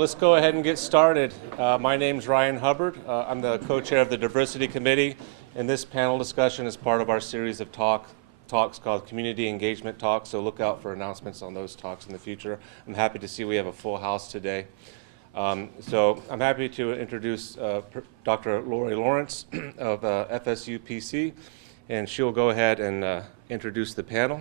let's go ahead and get started. My name's Ryan Hubbard. I'm the co-chair of the Diversity Committee, and this panel discussion is part of our series of talks called Community Engagement Talks, so look out for announcements on those talks in the future. I'm happy to see we have a full house today. So I'm happy to introduce Dr. Laurie Lawrence of FSUPC, and she'll go ahead and introduce the panel.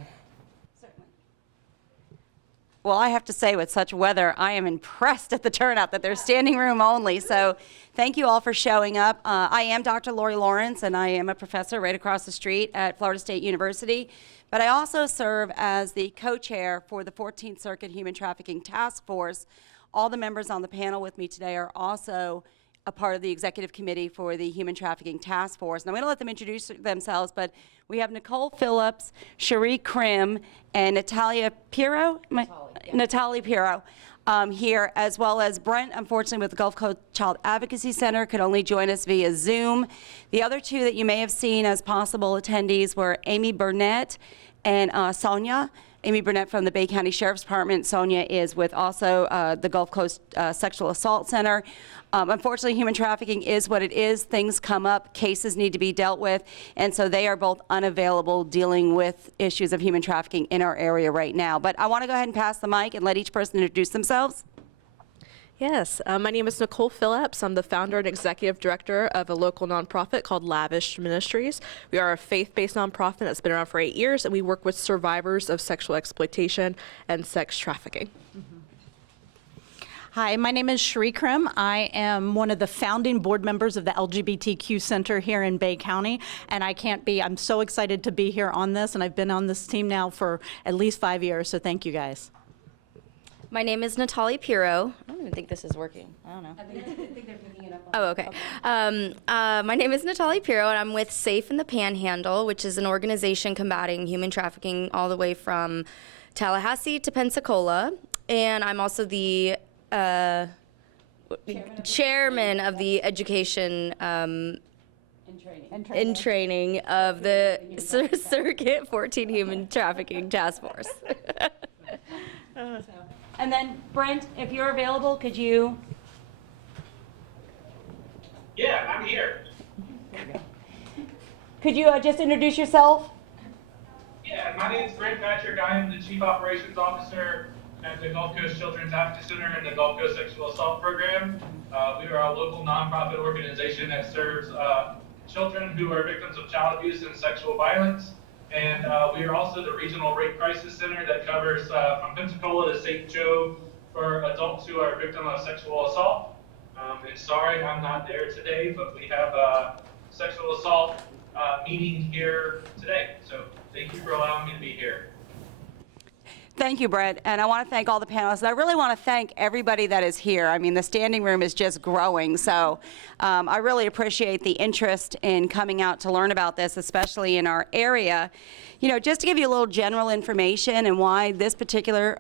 Well, I have to say, with such weather, I am impressed at the turnout that there's standing room only. So thank you all for showing up. I am Dr. Laurie Lawrence, and I am a professor right across the street at Florida State University. But I also serve as the co-chair for the 14th Circuit Human Trafficking Task Force. All the members on the panel with me today are also a part of the executive committee for the Human Trafficking Task Force. And I'm going to let them introduce themselves, but we have Nicole Phillips, Cherie Crim, and Piro, Natale Piro here, as well as Brent, unfortunately, with the Gulf Coast Child Advocacy Center, could only join us via Zoom. The other two that you may have seen as possible attendees were Amy Burnett and Sonia. Amy Burnett from the Bay County Sheriff's Department. Sonia is with also the Gulf Coast Sexual Assault Center. Unfortunately, human trafficking is what it is. Things come up, cases need to be dealt with, and so they are both unavailable dealing with issues of human trafficking in our area right now. But I want to go ahead and pass the mic and let each person introduce themselves. Yes, my name is Nicole Phillips. I'm the founder and executive director of a local nonprofit called Lavished Ministries. We are a faith-based nonprofit that's been around for 8 years, and we work with survivors of sexual exploitation and sex trafficking. Hi, my name is Cherie Crim. I am one of the founding board members of the LGBTQ Center here in Bay County, and I'm so excited to be here on this, and I've been on this team now for at least 5 years, so thank you guys. My name is Natale Piro. I don't even think this is working. I don't know. I think they're picking it up. Oh, okay. My name is Natale Piro, and I'm with Safe in the Panhandle, which is an organization combating human trafficking all the way from Tallahassee to Pensacola. And I'm also the chairman of the education in training of the Circuit 14 Human Trafficking Task Force. And then, Brent, if you're available, could you? Yeah, I'm here. Could you just introduce yourself? Yeah, my name is Brent Patrick. I am the Chief Operations Officer at the Gulf Coast Children's Advocacy Center and the Gulf Coast Sexual Assault Program. We are a local nonprofit organization that serves children who are victims of child abuse and sexual violence. And we are also the Regional Rape Crisis Center that covers from Pensacola to St. Joe for adults who are victims of sexual assault. And sorry I'm not there today, but we have a sexual assault meeting here today. So thank you for allowing me to be here. Thank you, Brent, and I want to thank all the panelists. I really want to thank everybody that is here. I mean, the standing room is just growing, so I really appreciate the interest in coming out to learn about this, especially in our area. You know, just to give you a little general information and why this particular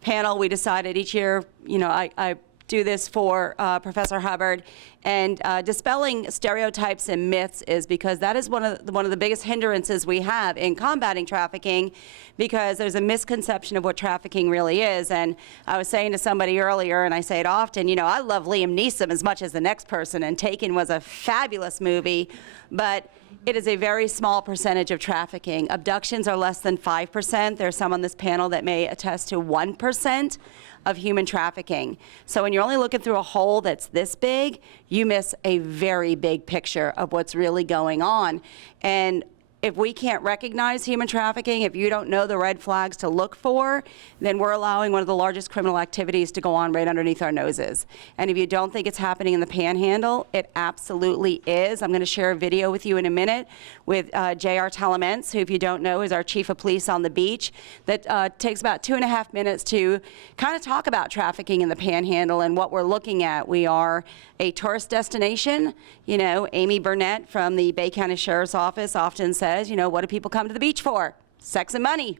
panel, we decided each year, you know, I do this for Professor Hubbard, and dispelling stereotypes and myths is because that is one of the biggest hindrances we have in combating trafficking, because there's a misconception of what trafficking really is. And I was saying to somebody earlier, and I say it often, you know, I love Liam Neeson as much as the next person, and Taken was a fabulous movie, but it is a very small percentage of trafficking. Abductions are less than 5%. There's some on this panel that may attest to 1% of human trafficking. So when you're only looking through a hole that's this big, you miss a very big picture of what's really going on. And if we can't recognize human trafficking, if you don't know the red flags to look for, then we're allowing one of the largest criminal activities to go on right underneath our noses. And if you don't think it's happening in the Panhandle, it absolutely is. I'm going to share a video with you in a minute with J.R. Talaments, who, if you don't know, is our chief of police on the beach, that takes about 2.5 minutes to kind of talk about trafficking in the Panhandle and what we're looking at. We are a tourist destination. You know, Amy Burnett from the Bay County Sheriff's Office often says, you know, what do people come to the beach for? Sex and money.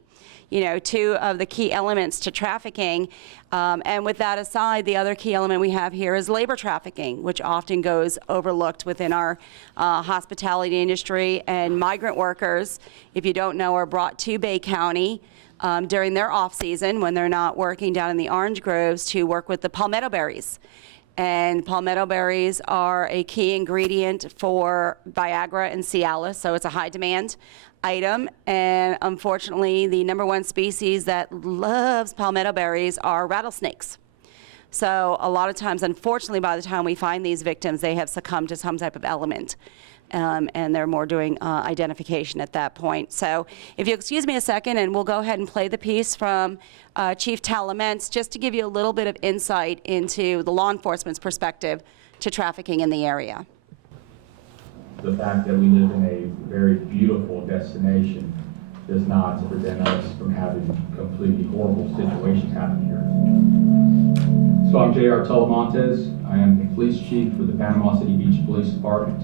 You know, two of the key elements to trafficking. And with that aside, the other key element we have here is labor trafficking, which often goes overlooked within our hospitality industry. And migrant workers, if you don't know, are brought to Bay County during their off season when they're not working down in the orange groves to work with the palmetto berries. And palmetto berries are a key ingredient for Viagra and Cialis, so it's a high demand item. And unfortunately, the #1 species that loves palmetto berries are rattlesnakes. So a lot of times, unfortunately, by the time we find these victims, they have succumbed to some type of element. And they're more doing identification at that point. So if you excuse me a second, and we'll go ahead and play the piece from Chief Talaments, just to give you a little bit of insight into the law enforcement's perspective to trafficking in the area. The fact that we live in a very beautiful destination does not prevent us from having completely horrible situations happen here. So I'm J.R. Telemontes. I am the police chief for the Panama City Beach Police Department.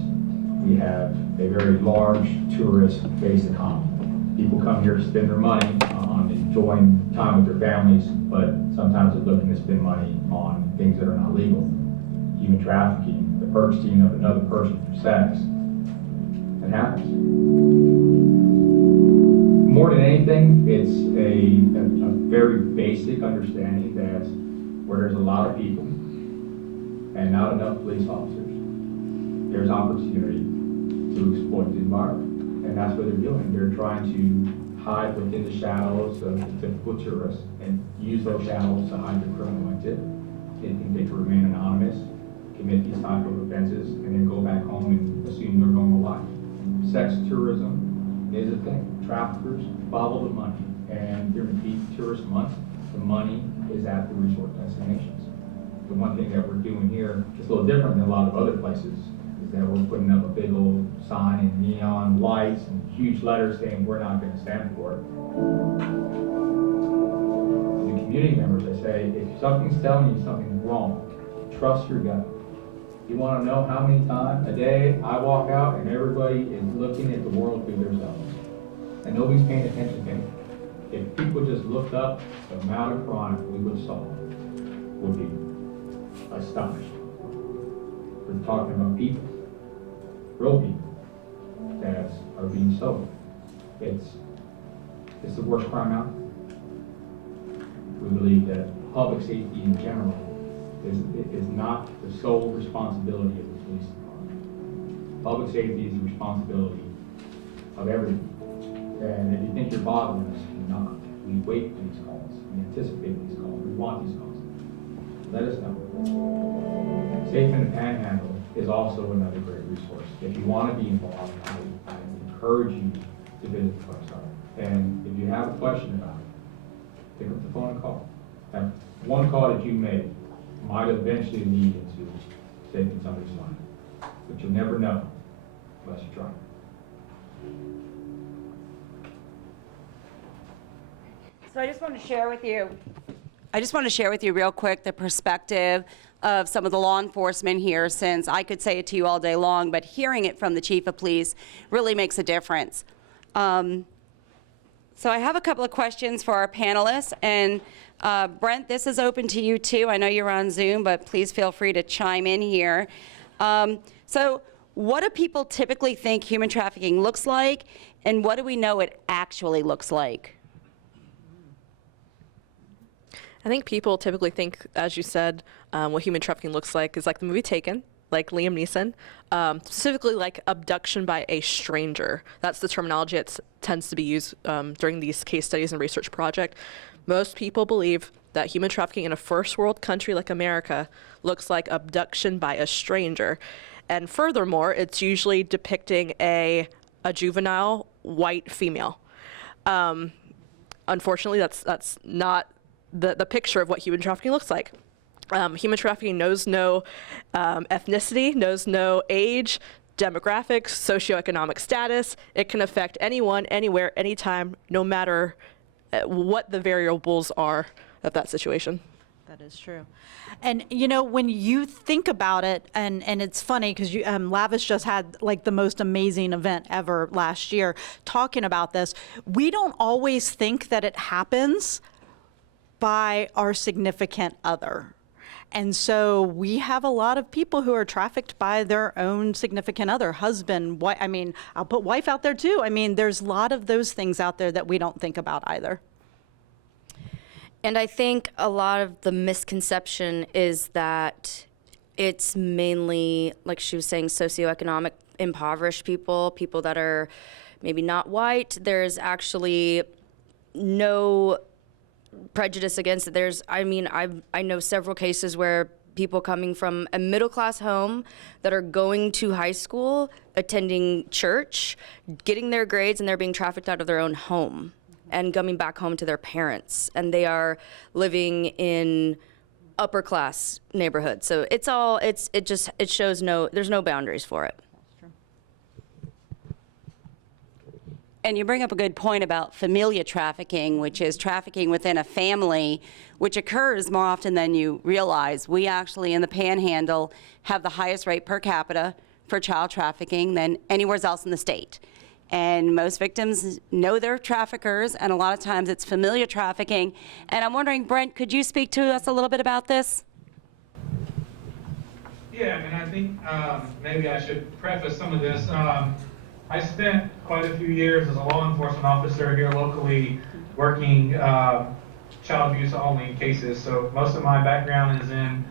We have a very large tourist-based economy. People come here to spend their money on enjoying time with their families, but sometimes they're looking to spend money on things that are not legal. Human trafficking, the purchasing of another person for sex. It happens. More than anything, it's a very basic understanding that where there's a lot of people and not enough police officers, there's opportunity to exploit the environment. And that's what they're doing. They're trying to hide within the shadows of the typical tourists and use those shadows to hide their criminal activity. They think they can remain anonymous, commit these type of offenses, and then go back home and assume their normal life. Sex tourism is a thing. Traffickers follow the money, and during peak tourist months, the money is at the resort destinations. The one thing that we're doing here is a little different than a lot of other places, is that we're putting up a big old sign and neon lights and huge letters saying we're not going to stand for it. The community members, I say, if something's telling you something's wrong, trust your gut. You want to know how many times a day I walk out and everybody is looking at the world through their selves, and nobody's paying attention to anything. If people just looked up the amount of crime we would solve, would be astonished. We're talking about people, real people, that are being sold. It's the worst crime out there. We believe that public safety in general is not the sole responsibility of the police department. Public safety is the responsibility of everyone. And if you think you're bothering us, you're not. We wait for these calls. We anticipate these calls. We want these calls. Let us know. Safe in the Panhandle is also another great resource. If you want to be involved, I encourage you to visit the website. And if you have a question about it, pick up the phone and call. That one call that you made might eventually lead into saving somebody's life. But you'll never know unless you try. So I just want to share with you real quick the perspective of some of the law enforcement here, since I could say it to you all day long, but hearing it from the chief of police really makes a difference. So I have a couple of questions for our panelists, and Brent, this is open to you too. I know you're on Zoom, but please feel free to chime in here. So what do people typically think human trafficking looks like, and what do we know it actually looks like? I think people typically think, as you said, what human trafficking looks like is like the movie Taken, like Liam Neeson, specifically like abduction by a stranger. That's the terminology that tends to be used during these case studies and research project. Most people believe that human trafficking in a first world country like America looks like abduction by a stranger. And furthermore, it's usually depicting a juvenile white female. Unfortunately, that's not the picture of what human trafficking looks like. Human trafficking knows no ethnicity, knows no age, demographics, socioeconomic status. It can affect anyone, anywhere, anytime, no matter what the variables are of that situation. That is true. And you know, when you think about it, and it's funny because Lavished just had like the most amazing event ever last year talking about this. We don't always think that it happens by our significant other. And so we have a lot of people who are trafficked by their own significant other, husband, wife. I mean, I'll put wife out there too. I mean, there's a lot of those things out there that we don't think about either. And I think a lot of the misconception is that it's mainly, like she was saying, socioeconomic impoverished people, people that are maybe not white. There's actually no prejudice against it. I know several cases where people coming from a middle-class home that are going to high school, attending church, getting their grades, and they're being trafficked out of their own home and coming back home to their parents. And they are living in upper-class neighborhoods. So it shows there's no boundaries for it. And you bring up a good point about familial trafficking, which is trafficking within a family, which occurs more often than you realize. We actually, in the Panhandle, have the highest rate per capita for child trafficking than anywhere else in the state. And most victims know their traffickers, and a lot of times it's familial trafficking. And I'm wondering, Brent, could you speak to us a little bit about this? Yeah, I think maybe I should preface some of this. I spent quite a few years as a law enforcement officer here locally working child abuse only cases. So most of my background is in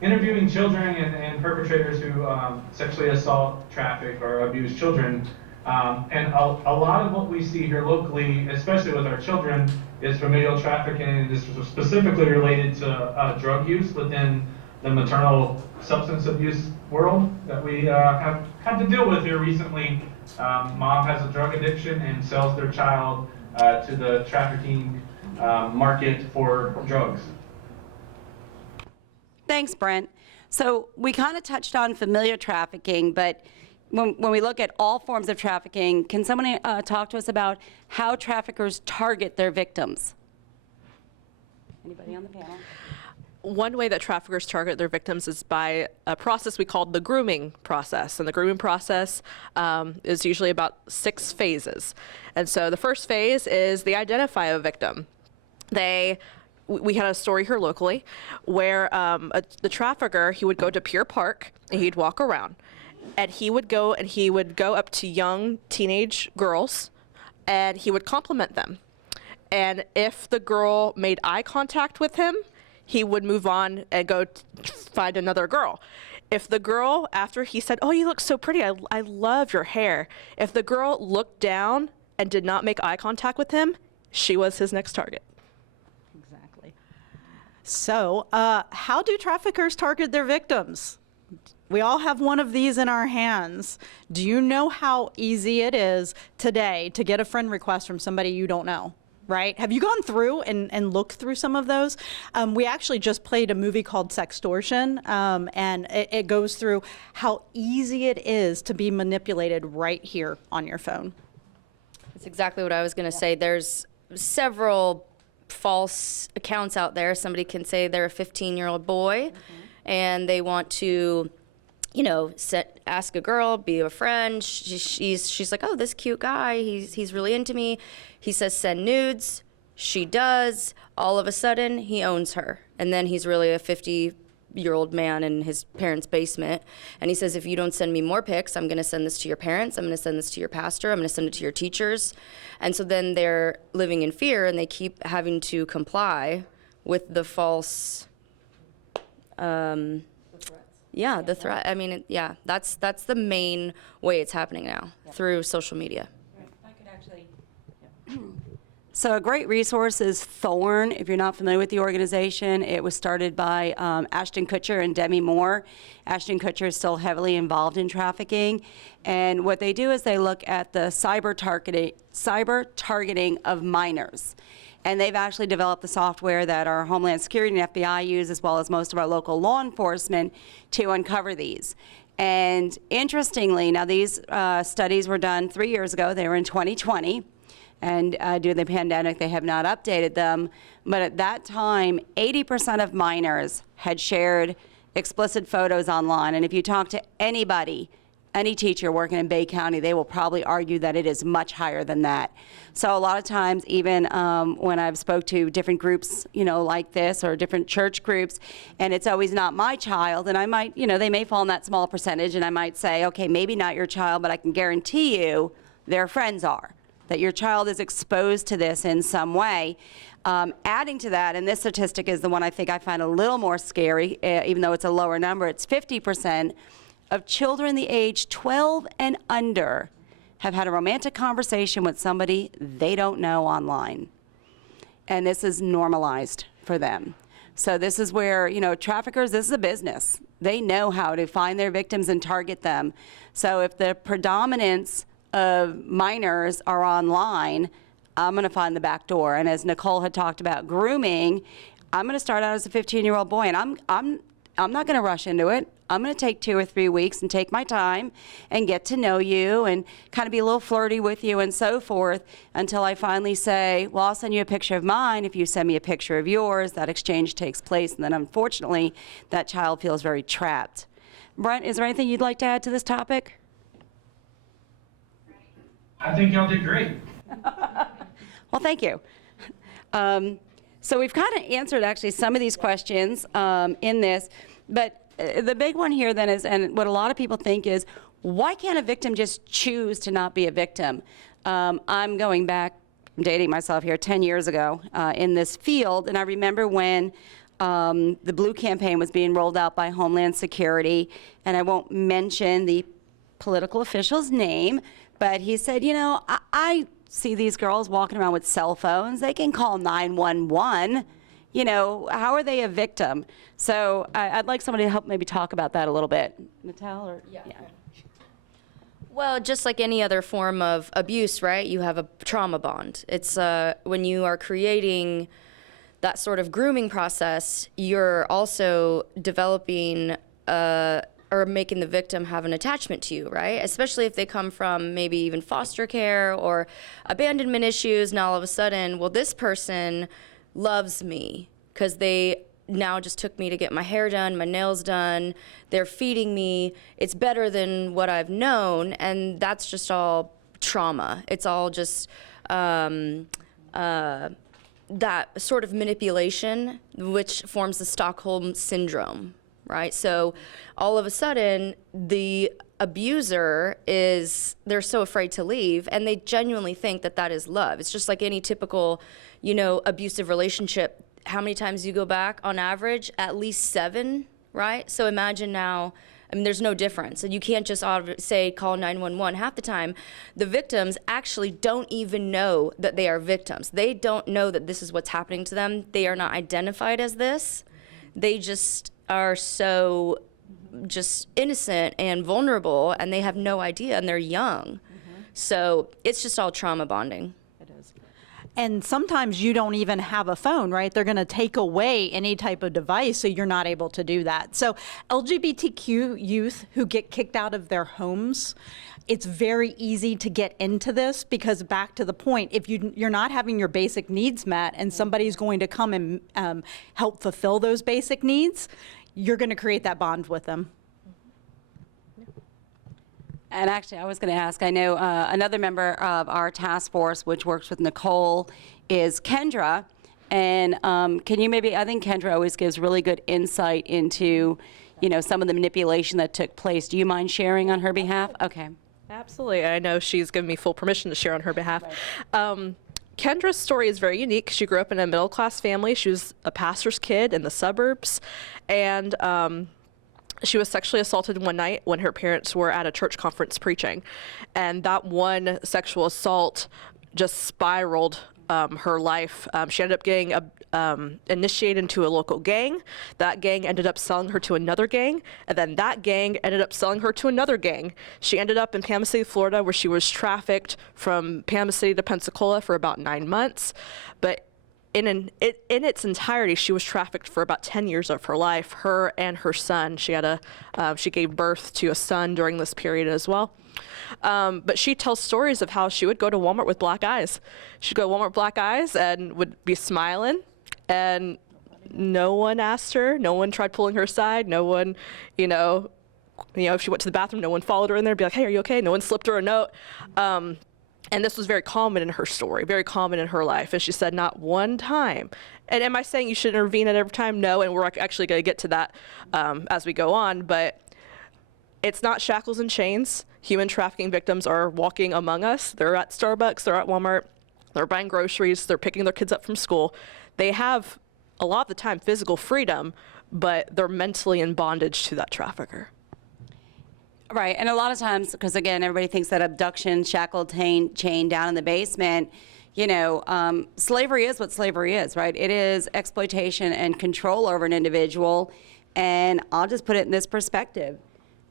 interviewing children and perpetrators who sexually assault, traffic, or abuse children. And a lot of what we see here locally, especially with our children, is familial trafficking, and this is specifically related to drug use within the maternal substance abuse world that we have had to deal with here recently. Mom has a drug addiction and sells their child to the trafficking market for drugs. Thanks, Brent. So we kind of touched on familial trafficking, but when we look at all forms of trafficking, can someone talk to us about how traffickers target their victims? Anybody on the panel? One way that traffickers target their victims is by a process we call the grooming process. And the grooming process is usually about 6 phases. And so the first phase is they identify a victim. We had a story here locally where the trafficker, he would go to Pier Park and he'd walk around. And he would go up to young teenage girls and he would compliment them. And if the girl made eye contact with him, he would move on and go find another girl. If the girl, after he said, "Oh, you look so pretty, I love your hair," if the girl looked down and did not make eye contact with him, she was his next target. Exactly. So, how do traffickers target their victims? We all have one of these in our hands. Do you know how easy it is today to get a friend request from somebody you don't know? Right? Have you gone through and looked through some of those? We actually just played a movie called Sextortion, and it goes through how easy it is to be manipulated right here on your phone. That's exactly what I was going to say. There's several false accounts out there. Somebody can say they're a 15-year-old boy, and they want to, ask a girl, be a friend. She's like, "Oh, this cute guy, he's really into me." He says, "Send nudes." She does. All of a sudden, he owns her. And then he's really a 50-year-old man in his parents' basement. And he says, "If you don't send me more pics, I'm going to send this to your parents. I'm going to send this to your pastor. I'm going to send it to your teachers." And so then they're living in fear, and they keep having to comply with the false, the threat. That's the main way it's happening now, through social media. So a great resource is Thorn, if you're not familiar with the organization. It was started by Ashton Kutcher and Demi Moore. Ashton Kutcher is still heavily involved in trafficking. And what they do is they look at the cyber targeting of minors. And they've actually developed the software that our Homeland Security and FBI use, as well as most of our local law enforcement, to uncover these. And interestingly, now these studies were done 3 years ago. They were in 2020. And due to the pandemic, they have not updated them. But at that time, 80% of minors had shared explicit photos online. And if you talk to anybody, any teacher working in Bay County, they will probably argue that it is much higher than that. So a lot of times, even when I've spoke to different groups, like this, or different church groups, and it's always not my child, and I might, they may fall in that small percentage, and I might say, okay, maybe not your child, but I can guarantee you their friends are. that your child is exposed to this in some way. Adding to that, and this statistic is the one I think I find a little more scary, even though it's a lower number, it's 50% of children the age 12 and under have had a romantic conversation with somebody they don't know online. And this is normalized for them. So this is where, you know, traffickers, this is a business. They know how to find their victims and target them. So if the predominance of minors are online, I'm going to find the back door. And as Nicole had talked about grooming, I'm going to start out as a 15-year-old boy, and I'm not going to rush into it. I'm going to take 2 or 3 weeks and take my time and get to know you and kind of be a little flirty with you and so forth until I finally say, well, I'll send you a picture of mine. If you send me a picture of yours, that exchange takes place. And then unfortunately, that child feels very trapped. Brent, is there anything you'd like to add to this topic? I think y'all did great. Well, thank you. So we've kind of answered actually some of these questions in this, but the big one here then is, and what a lot of people think is, why can't a victim just choose to not be a victim? I'm going back, I'm dating myself here, 10 years ago in this field, and I remember when the Blue campaign was being rolled out by Homeland Security, and I won't mention the political official's name, but he said, you know, I see these girls walking around with cell phones. They can call 911. You know, how are they a victim? So I'd like somebody to help maybe talk about that a little bit. Natale, or? Yeah. Well, just like any other form of abuse, right? You have a trauma bond. It's when you are creating that sort of grooming process, you're also developing or making the victim have an attachment to you, right? Especially if they come from maybe even foster care or abandonment issues. Now all of a sudden, well, this person loves me because they now just took me to get my hair done, my nails done. They're feeding me. It's better than what I've known. And that's just all trauma. It's all just that sort of manipulation, which forms the Stockholm syndrome, right? So all of a sudden, the abuser they're so afraid to leave, and they genuinely think that that is love. It's just like any typical, you know, abusive relationship. How many times you go back on average? At least 7, right? So imagine now, I mean, there's no difference. And you can't just say call 911. Half the time, the victims actually don't even know that they are victims. They don't know that this is what's happening to them. They are not identified as this. They just are so just innocent and vulnerable, and they have no idea, and they're young. So it's just all trauma bonding. It is. And sometimes you don't even have a phone, right? They're going to take away any type of device, so you're not able to do that. So LGBTQ youth who get kicked out of their homes, it's very easy to get into this because, back to the point, if you're not having your basic needs met and somebody's going to come and help fulfill those basic needs, you're going to create that bond with them. And actually, I was going to ask, I know another member of our task force, which works with Nicole, is Kendra. And can you maybe, I think Kendra always gives really good insight into, you know, some of the manipulation that took place. Do you mind sharing on her behalf? Okay. Absolutely. I know she's given me full permission to share on her behalf. Right. Kendra's story is very unique. She grew up in a middle-class family. She was a pastor's kid in the suburbs, and she was sexually assaulted one night when her parents were at a church conference preaching. And that one sexual assault just spiraled her life. She ended up getting initiated into a local gang. That gang ended up selling her to another gang, and then that gang ended up selling her to another gang. She ended up in Panama City, Florida, where she was trafficked from Panama City to Pensacola for about 9 months. But in its entirety, she was trafficked for about 10 years of her life. Her and her son, she gave birth to a son during this period as well. But she tells stories of how she would go to Walmart with black eyes. She'd go to Walmart with black eyes and would be smiling, and no one asked her. No one tried pulling her aside. No one, if she went to the bathroom, no one followed her in there, be like, hey, are you okay? No one slipped her a note. And this was very common in her story, very common in her life. And she said, not one time. And am I saying you should intervene at every time? No, and we're actually going to get to that as we go on. But It's not shackles and chains. Human trafficking victims are walking among us. They're at Starbucks, they're at Walmart, they're buying groceries, they're picking their kids up from school. They have, a lot of the time, physical freedom, but they're mentally in bondage to that trafficker. Right, and a lot of times, because again, everybody thinks that abduction, shackled chain down in the basement, you know, slavery is what slavery is, right? It is exploitation and control over an individual, and I'll just put it in this perspective.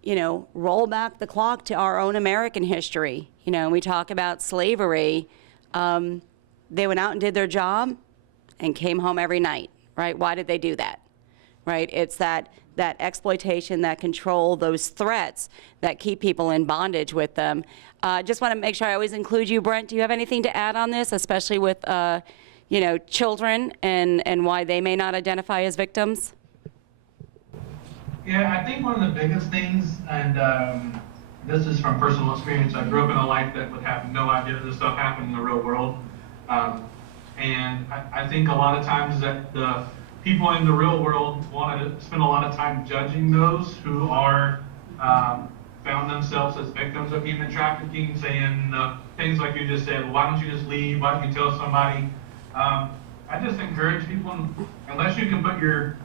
You know, roll back the clock to our own American history. You know, we talk about slavery. They went out and did their job and came home every night, right? Why did they do that, right? It's that exploitation, that control, those threats that keep people in bondage with them. Just want to make sure I always include you, Brent. Do you have anything to add on this, especially with, you know, children and why they may not identify as victims? Yeah, I think one of the biggest things, and this is from personal experience, I grew up in a life that would have no idea this stuff happened in the real world. And I think a lot of times that the people in the real world want to spend a lot of time judging those who are found themselves as victims of human trafficking, saying things like you just said, well, why don't you just leave? Why don't you tell somebody? I just encourage people, unless you can put your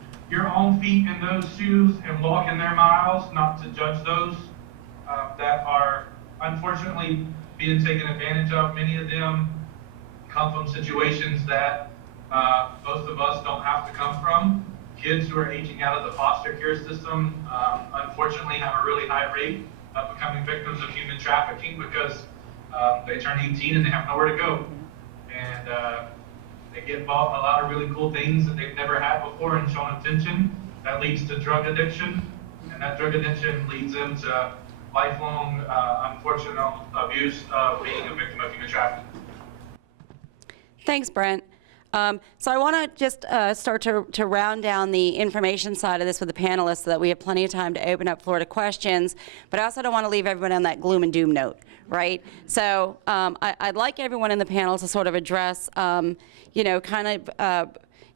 own feet in those shoes and walk in their miles, not to judge those that are unfortunately being taken advantage of. Many of them come from situations that most of us don't have to come from. Kids who are aging out of the foster care system, unfortunately, have a really high rate of becoming victims of human trafficking because they turn 18 and they have nowhere to go. And they get involved in a lot of really cool things that they've never had before and shown attention. That leads to drug addiction, and that drug addiction leads them to lifelong, unfortunate abuse of being a victim of human trafficking. Thanks, Brent. So I want to just start to round down the information side of this with the panelists so that we have plenty of time to open up floor to questions, but I also don't want to leave everyone on that gloom and doom note, right? So I'd like everyone in the panel to sort of address, you know, kind of,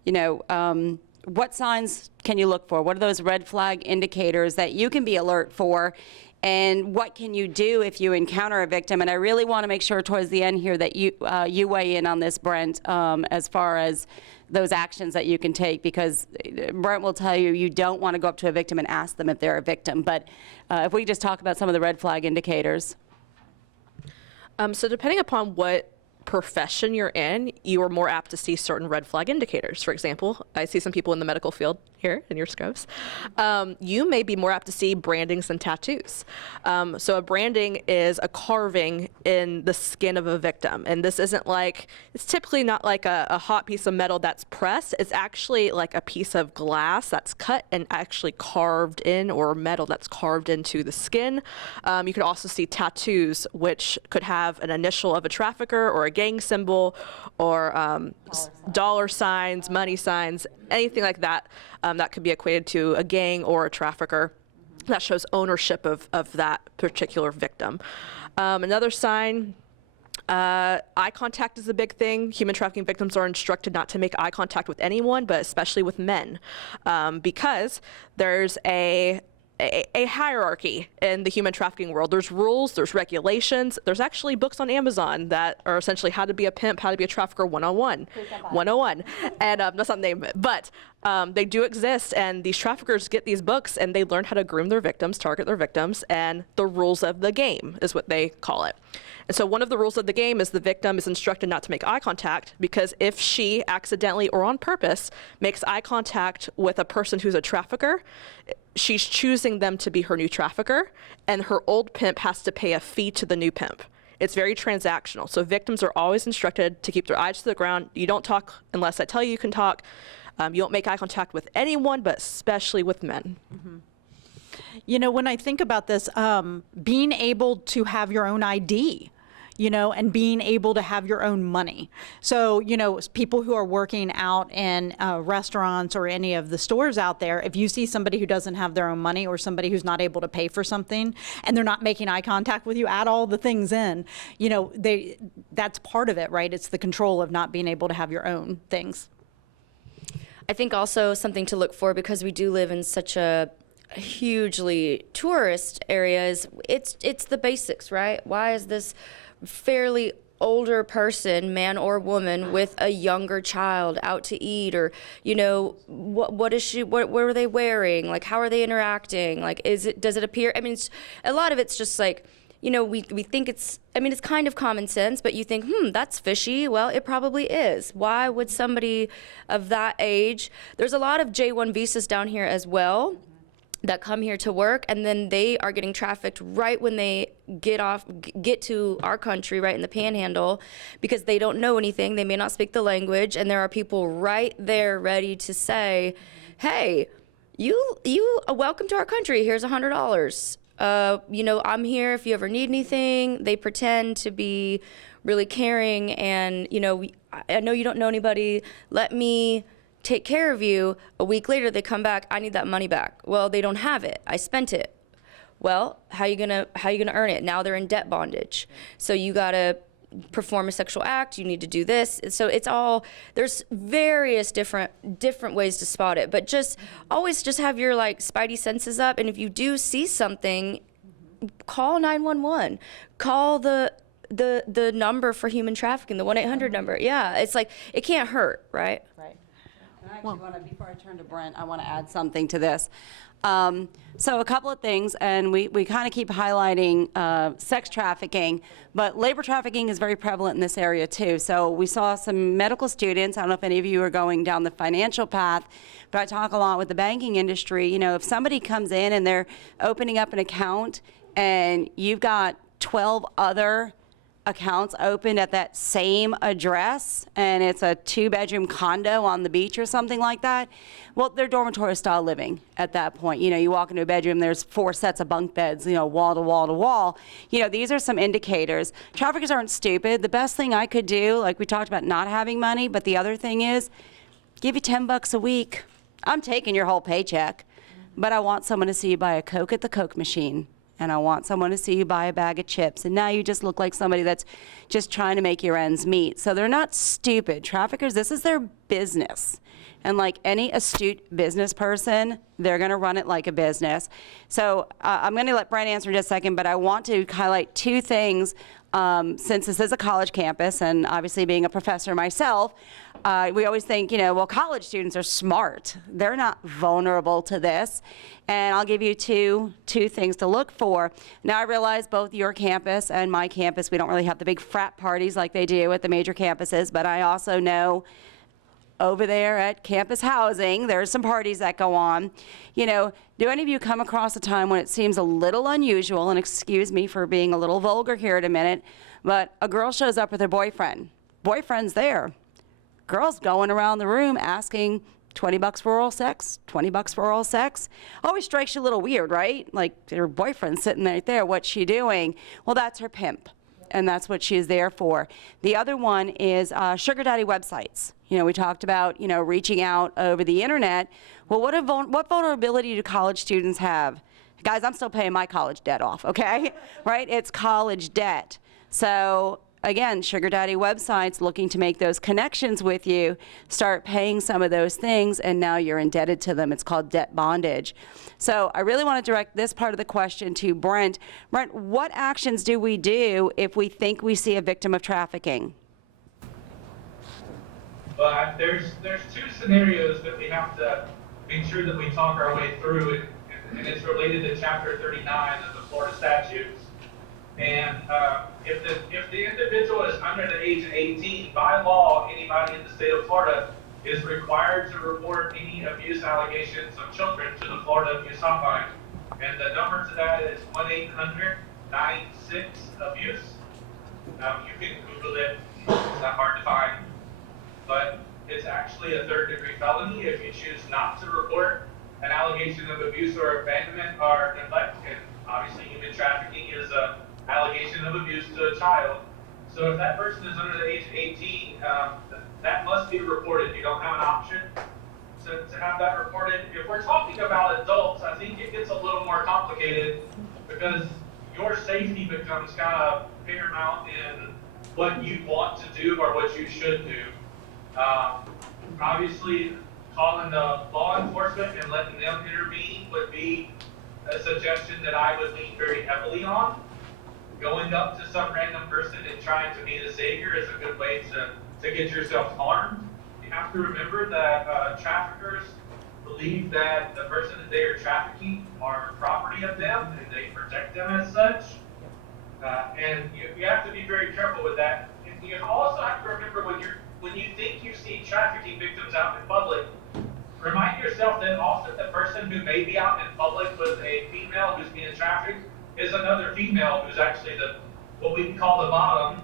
you know, what signs can you look for? What are those red flag indicators that you can be alert for? And what can you do if you encounter a victim? And I really want to make sure towards the end here that you weigh in on this, Brent, as far as those actions that you can take, because Brent will tell you don't want to go up to a victim and ask them if they're a victim. But if we just talk about some of the red flag indicators. So depending upon what profession you're in, you are more apt to see certain red flag indicators. For example, I see some people in the medical field here in your scopes. You may be more apt to see brandings and tattoos. So a branding is a carving in the skin of a victim. And this isn't like, it's typically not like a hot piece of metal that's pressed. It's actually like a piece of glass that's cut and actually carved in, or metal that's carved into the skin. You could also see tattoos, which could have an initial of a trafficker or a gang symbol, or dollar signs, money signs, anything like that. That could be equated to a gang or a trafficker. That shows ownership of that particular victim. Another sign, eye contact is a big thing. Human trafficking victims are instructed not to make eye contact with anyone, but especially with men, because there's a hierarchy in the human trafficking world. There's rules, there's regulations. There's actually books on Amazon that are essentially how to be a pimp, how to be a trafficker 101. 101. And that's not the name of it, but they do exist, and these traffickers get these books and they learn how to groom their victims, target their victims, and the rules of the game is what they call it. And so one of the rules of the game is the victim is instructed not to make eye contact, because if she accidentally or on purpose makes eye contact with a person who's a trafficker, she's choosing them to be her new trafficker, and her old pimp has to pay a fee to the new pimp. It's very transactional. So victims are always instructed to keep their eyes to the ground. You don't talk unless I tell you you can talk. You don't make eye contact with anyone, but especially with men. Mm-hmm. You know, when I think about this, being able to have your own ID, you know, and being able to have your own money. So, you know, people who are working out in restaurants or any of the stores out there, if you see somebody who doesn't have their own money, or somebody who's not able to pay for something and they're not making eye contact with you, add all the things in, you know, that's part of it, right? It's the control of not being able to have your own things. I think also something to look for, because we do live in such a hugely tourist areas, it's the basics, right? Why is this fairly older person, man or woman, with a younger child out to eat? Or, you know, what is she, what are they wearing? Like, how are they interacting? Like, does it appear, I mean, a lot of it's just like, you know, we think it's, I mean, it's kind of common sense, but you think, that's fishy. Well, it probably is. Why would somebody of that age, there's a lot of J1 visas down here as well that come here to work, and then they are getting trafficked right when they get to our country, right in the Panhandle, because they don't know anything. They may not speak the language, and there are people right there ready to say, hey, you welcome to our country. Here's $100. You know, I'm here if you ever need anything. They pretend to be really caring, and, you know, I know you don't know anybody. Let me take care of you. A week later, they come back. I need that money back. Well, they don't have it. I spent it. Well, how you gonna earn it? Now they're in debt bondage. So you gotta perform a sexual act. You need to do this. So it's all, there's various different ways to spot it. But just always just have your like spidey senses up. And if you do see something, call 911. Call the number for human trafficking, the 1-800 number. Yeah, it's like, it can't hurt, right? Right. And I actually want to, before I turn to Brent, I want to add something to this. So a couple of things, and we kind of keep highlighting sex trafficking, but labor trafficking is very prevalent in this area too. So we saw some medical students, I don't know if any of you are going down the financial path, but I talk a lot with the banking industry. You know, if somebody comes in and they're opening up an account and you've got 12 other accounts opened at that same address, and it's a 2-bedroom condo on the beach or something like that, well, they're dormitory style living at that point. You know, you walk into a bedroom, there's 4 sets of bunk beds, you know, wall to wall to wall. You know, these are some indicators. Traffickers aren't stupid. The best thing I could do, like we talked about not having money, but the other thing is, give you $10 a week. I'm taking your whole paycheck, but I want someone to see you buy a Coke at the Coke machine. And I want someone to see you buy a bag of chips. And now you just look like somebody that's just trying to make your ends meet. So they're not stupid. Traffickers, this is their business. And like any astute business person, they're gonna run it like a business. So I'm gonna let Brent answer in just a second, but I want to highlight 2 things. Since this is a college campus, and obviously being a professor myself, we always think, you know, well, college students are smart. They're not vulnerable to this. And I'll give you two things to look for. Now, I realize both your campus and my campus, we don't really have the big frat parties like they do at the major campuses, but I also know over there at campus housing, there's some parties that go on. You know, do any of you come across a time when it seems a little unusual, and excuse me for being a little vulgar here in a minute, but a girl shows up with her boyfriend. Boyfriend's there. Girl's going around the room asking $20 for oral sex, $20 for oral sex. Always strikes you a little weird, right? Like, her boyfriend's sitting right there, what's she doing? Well, that's her pimp, and that's what she is there for. The other one is sugar daddy websites. You know, we talked about, you know, reaching out over the internet. Well, what vulnerability do college students have? Guys, I'm still paying my college debt off, okay? Right? It's college debt. So again, sugar daddy websites looking to make those connections with you, start paying some of those things, and now you're indebted to them. It's called debt bondage. So I really want to direct this part of the question to Brent. Brent, what actions do we do if we think we see a victim of trafficking? But there's 2 scenarios that we have to make sure that we talk our way through, and it's related to Chapter 39 of the Florida statutes. And if the individual is under the age of 18, by law, anybody in the state of Florida is required to report any abuse allegations of children to the Florida Abuse Hotline. And the number to that is 1-800-96-ABUSE. You can Google it, it's not hard to find. But it's actually a 3rd-degree felony if you choose not to report an allegation of abuse or abandonment or neglect. And obviously, human trafficking is an allegation of abuse to a child. So if that person is under the age of 18, that must be reported. You don't have an option to have that reported. If we're talking about adults, I think it gets a little more complicated because your safety becomes kind of paramount in what you want to do or what you should do. Obviously, calling the law enforcement and letting them intervene would be a suggestion that I would lean very heavily on. Going up to some random person and trying to be the savior is a good way to get yourself harmed. You have to remember that traffickers believe that the person that they are trafficking are property of them and they protect them as such. And you have to be very careful with that. And you also have to remember when you think you see trafficking victims out in public, remind yourself that often the person who may be out in public with a female who's being trafficked is another female who's actually what we call the bottom,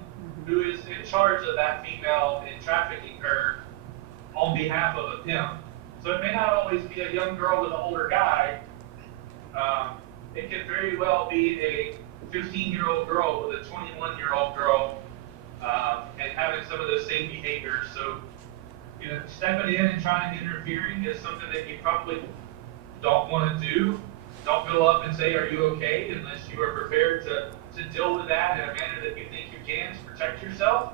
who is in charge of that female and trafficking her on behalf of a pimp. So it may not always be a young girl with an older guy. It can very well be a 15-year-old girl with a 21-year-old girl and having some of those same behaviors. So, stepping in and trying to interfering is something that you probably don't want to do. Don't go up and say, "Are you okay?" unless you are prepared to deal with that in a manner that you think you can to protect yourself.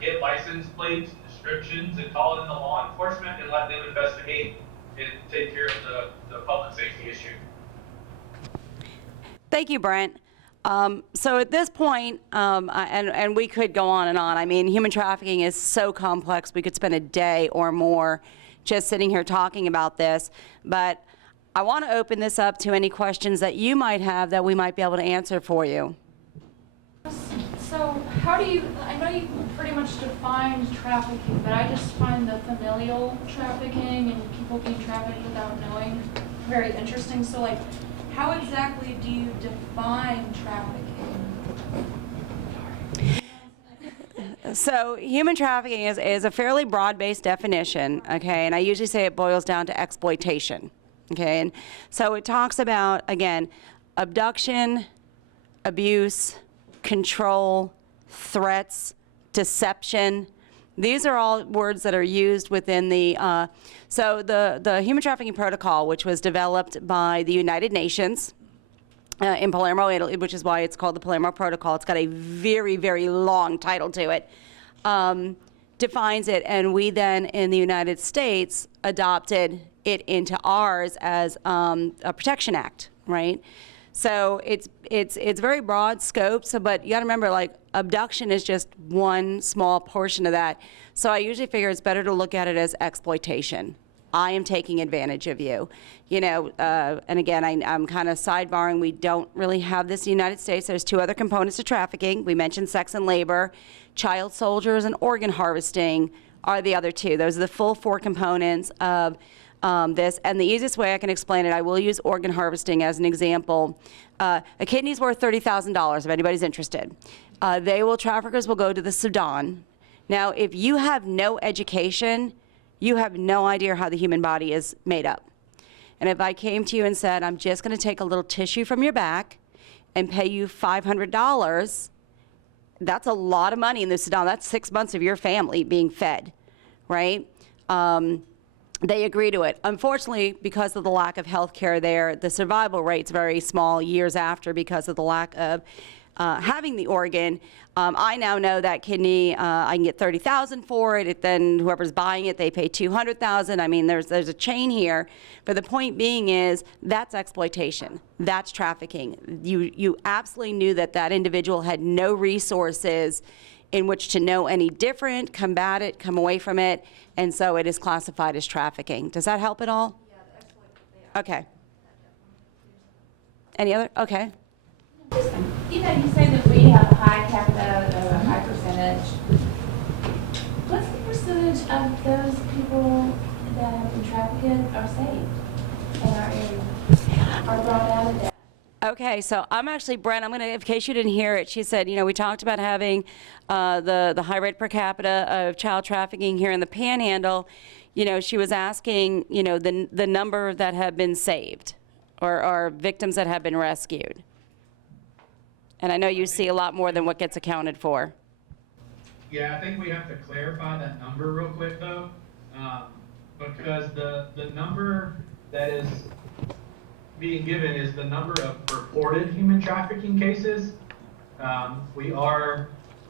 Get license plates, descriptions, and call in the law enforcement and let them investigate and take care of the public safety issue. Thank you, Brent. So at this point, and we could go on and on. I mean, human trafficking is so complex. We could spend a day or more just sitting here talking about this. But I want to open this up to any questions that you might have that we might be able to answer for you. So how do you, I know you pretty much defined trafficking, but I just find the familial trafficking and people being trafficked without knowing very interesting. So like, how exactly do you define trafficking? So human trafficking is a fairly broad-based definition, okay? And I usually say it boils down to exploitation, okay? And so it talks about, again, abduction, abuse, control, threats, deception. These are all words that are used within the, so the Human Trafficking Protocol, which was developed by the United Nations in Palermo, Italy, which is why it's called the Palermo Protocol. It's got a very, very long title to it, defines it, and we then in the United States adopted it into ours as a Protection Act, right? So it's very broad scope. So, but you got to remember, like, abduction is just one small portion of that. So I usually figure it's better to look at it as exploitation. I am taking advantage of you, and again, I'm kind of sidebarring. We don't really have this in the United States. There's two other components to trafficking. We mentioned sex and labor. Child soldiers and organ harvesting are the other two. Those are the full four components of this, and the easiest way I can explain it, I will use organ harvesting as an example. A kidney's worth $30,000 if anybody's interested. Traffickers will go to the Sudan. Now, if you have no education, you have no idea how the human body is made up. And if I came to you and said, I'm just going to take a little tissue from your back and pay you $500, that's a lot of money in the Sudan. That's 6 months of your family being fed, right? They agree to it. Unfortunately, because of the lack of health care there, the survival rate's very small years after because of the lack of having the organ. I now know that kidney, I can get $30,000 for it. Then whoever's buying it, they pay $200,000. I mean, there's a chain here. But the point being is that's exploitation. That's trafficking. You absolutely knew that that individual had no resources in which to know any different, combat it, come away from it, and so it is classified as trafficking. Does that help at all? Yeah, the exploit. Okay. Any other? Okay. You say that we have a high capita, a high percentage. What's the percentage of those people that have been trafficked are saved in our area, are brought out of that? Okay, so I'm actually, Brent, in case you didn't hear it, she said, we talked about having the high rate per capita of child trafficking here in the Panhandle. She was asking, the number that have been saved or victims that have been rescued. And I know you see a lot more than what gets accounted for. Yeah, I think we have to clarify that number real quick though, because the number that is being given is the number of reported human trafficking cases. We are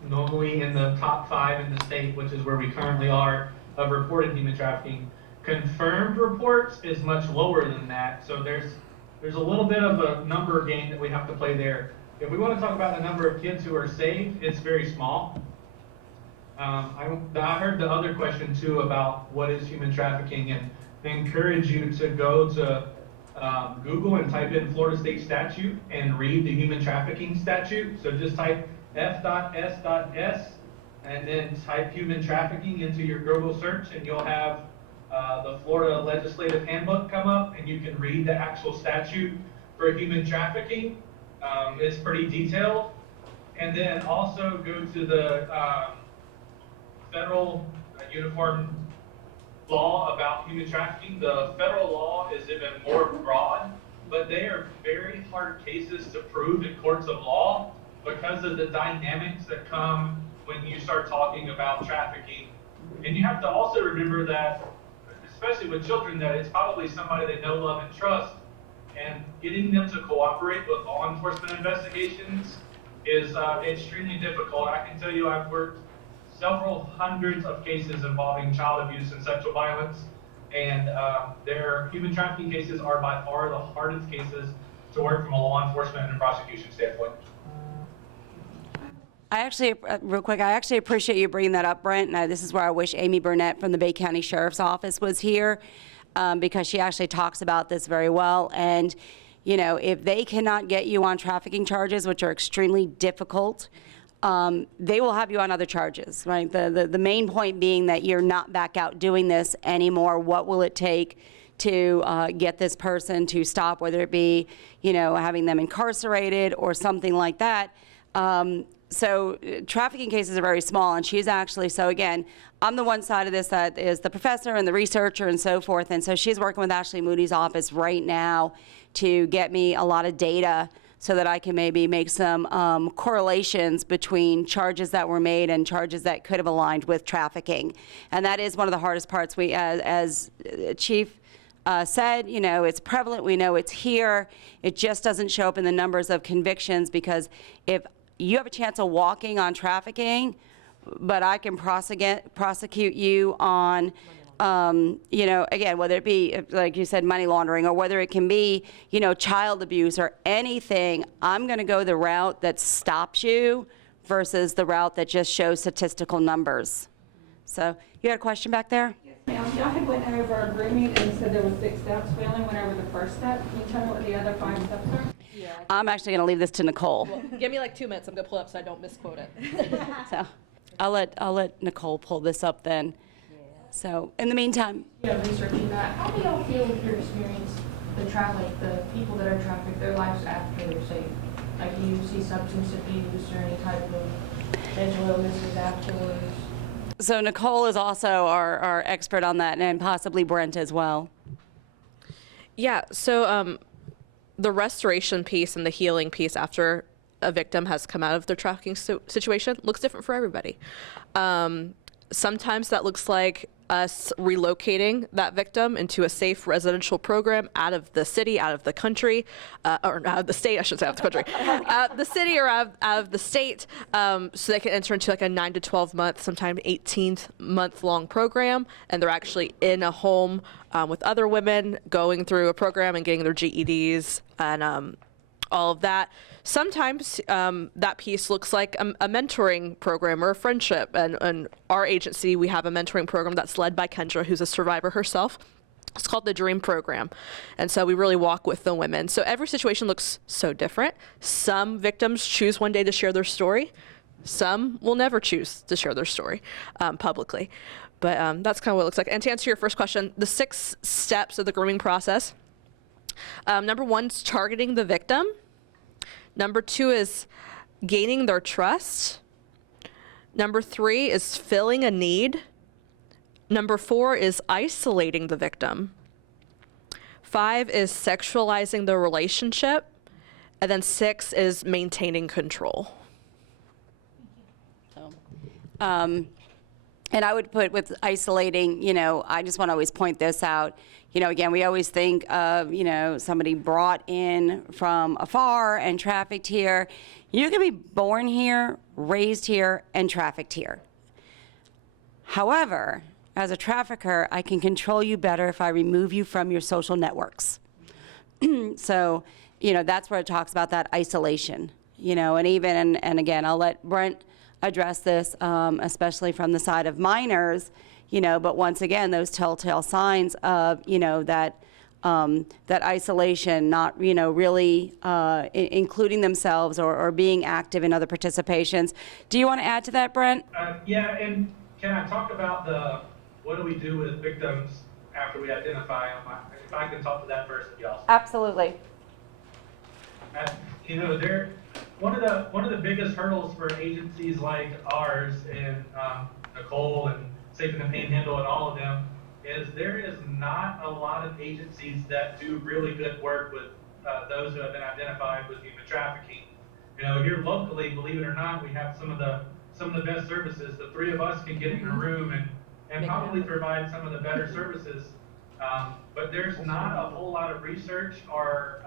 normally in the top 5 in the state, which is where we currently are, of reported human trafficking. confirmed reports is much lower than that. So there's a little bit of a number game that we have to play there. If we want to talk about the number of kids who are saved, it's very small. I heard the other question too about what is human trafficking, and I encourage you to go to Google and type in Florida State statute and read the human trafficking statute. So just type F.S.S. and then type human trafficking into your Google search, and you'll have the Florida Legislative Handbook come up, and you can read the actual statute for human trafficking. It's pretty detailed. And then also go to the federal uniform law about human trafficking. The federal law is even more broad, but they are very hard cases to prove in courts of law because of the dynamics that come when you start talking about trafficking. And you have to also remember that, especially with children, that it's probably somebody they know, love, and trust, and getting them to cooperate with law enforcement investigations is extremely difficult. I can tell you I've worked several hundreds of cases involving child abuse and sexual violence, and their human trafficking cases are by far the hardest cases to work from a law enforcement and prosecution standpoint. Real quick, I actually appreciate you bringing that up, Brent. Now, this is where I wish Amy Burnett from the Bay County Sheriff's Office was here, because she actually talks about this very well. And, you know, if they cannot get you on trafficking charges, which are extremely difficult, they will have you on other charges, right? The main point being that you're not back out doing this anymore. What will it take to get this person to stop, whether it be, you know, having them incarcerated or something like that? So trafficking cases are very small, and she's actually, so again, I'm the one side of this that is the professor and the researcher and so forth, and so she's working with Ashley Moody's office right now to get me a lot of data so that I can maybe make some correlations between charges that were made and charges that could have aligned with trafficking. And that is one of the hardest parts. We, as Chief said, you know, it's prevalent, we know it's here, it just doesn't show up in the numbers of convictions, because if you have a chance of walking on trafficking, but I can prosecute you on, you know, again, whether it be, like you said, money laundering, or whether it can be, you know, child abuse or anything, I'm going to go the route that stops you versus the route that just shows statistical numbers. So you had a question back there? Yes, ma'am. Y'all had went over our grooming and said there were 6 steps. We only went over the first step. Can you tell me what the other 5 steps are? Yeah. I'm actually going to leave this to Nicole. Well, give me like 2 minutes. I'm going to pull it up so I don't misquote it. So I'll let Nicole pull this up then. So in the meantime, Yeah, researching that. How do y'all feel with your experience, the people that are trafficked, their lives after they're saved? Like, do you see substance abuse or any type of mental illnesses afterwards? so Nicole is also our expert on that, and possibly Brent as well. Yeah, so the restoration piece and the healing piece after a victim has come out of their trafficking situation looks different for everybody. Sometimes that looks like us relocating that victim into a safe residential program out of the city, out of the country, or out of the state, I should say out of the country, the city or out of the state, so they can enter into like a 9 to 12 month, sometimes 18-month long program, and they're actually in a home with other women going through a program and getting their GEDs and all of that. Sometimes that piece looks like a mentoring program or a friendship. And our agency, we have a mentoring program that's led by Kendra, who's a survivor herself. It's called the Dream Program. And so we really walk with the women. So every situation looks so different. Some victims choose one day to share their story. Some will never choose to share their story publicly. But that's kind of what it looks like. And to answer your first question, the 6 steps of the grooming process. Number 1 is targeting the victim. Number 2 is gaining their trust. Number 3 is filling a need. Number 4 is isolating the victim. 5 is sexualizing the relationship. And then 6 is maintaining control. And I would put with isolating, you know, I just want to always point this out. You know, again, we always think of, you know, somebody brought in from afar and trafficked here. You can be born here, raised here, and trafficked here. However, as a trafficker, I can control you better if I remove you from your social networks. So, that's where it talks about that isolation, and even, and again, I'll let Brent address this, especially from the side of minors, but once again, those telltale signs of, that isolation, not, really including themselves or being active in other participations. Do you want to add to that, Brent? Yeah, and can I talk about what do we do with victims after we identify them? If I can talk to that first, y'all. Absolutely. One of the biggest hurdles for agencies like ours and Nicole and Safe in the Panhandle and all of them is there is not a lot of agencies that do really good work with those who have been identified with human trafficking. Here locally, believe it or not, we have some of the best services. The three of us can get in a room and probably provide some of the better services. But there's not a whole lot of research or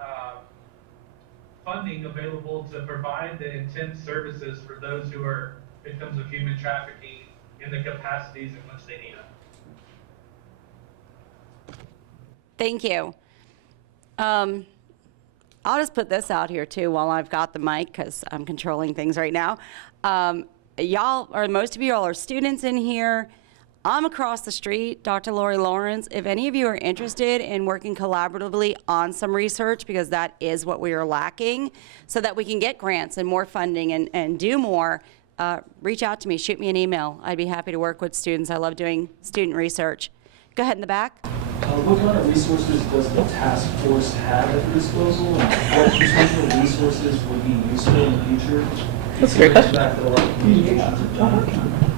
funding available to provide the intense services for those who are victims of human trafficking in the capacities in which they need them. Thank you. I'll just put this out here too while I've got the mic, because I'm controlling things right now. Y'all, or most of you all, are students in here. I'm across the street, Dr. Laurie Lawrence. If any of you are interested in working collaboratively on some research, because that is what we are lacking, so that we can get grants and more funding and do more, reach out to me, shoot me an email. I'd be happy to work with students. I love doing student research. Go ahead in the back. What kind of resources does the task force have at their disposal, and what potential resources would be useful in the future? That's a great question. Back that a lot of communications are done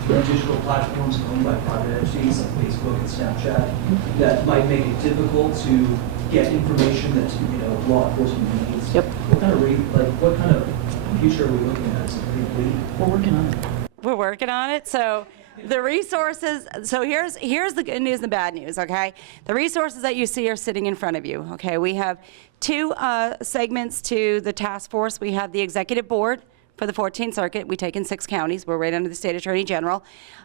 through digital platforms owned by private entities like Facebook and Snapchat that might make it difficult to get information that law enforcement needs. Yep. What kind of future are we looking at? Is it pretty bleak? We're working on it. We're working on it. So the resources, so here's the good news and the bad news, okay? The resources that you see are sitting in front of you, okay? We have two segments to the task force. We have the executive board for the 14th Circuit. We take in 6 counties. We're right under the State Attorney General.